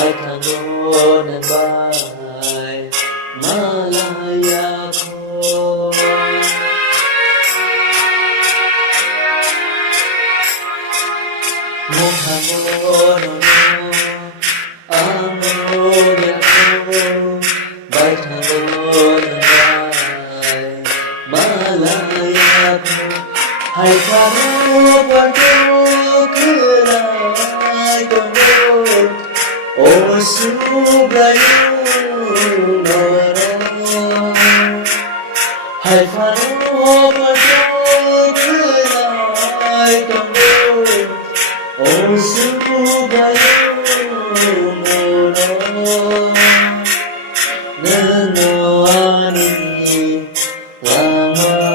Alkanonan bay malaya ko Muhamono amoyan ko Alkanonan bay malaya ko Hai karupan ko kelai kondor O subrayo noro Hai karupan ko kelai kondor O subrayo noro Nanoani lamani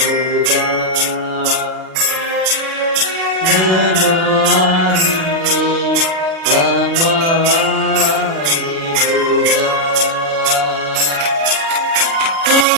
buka Nanoani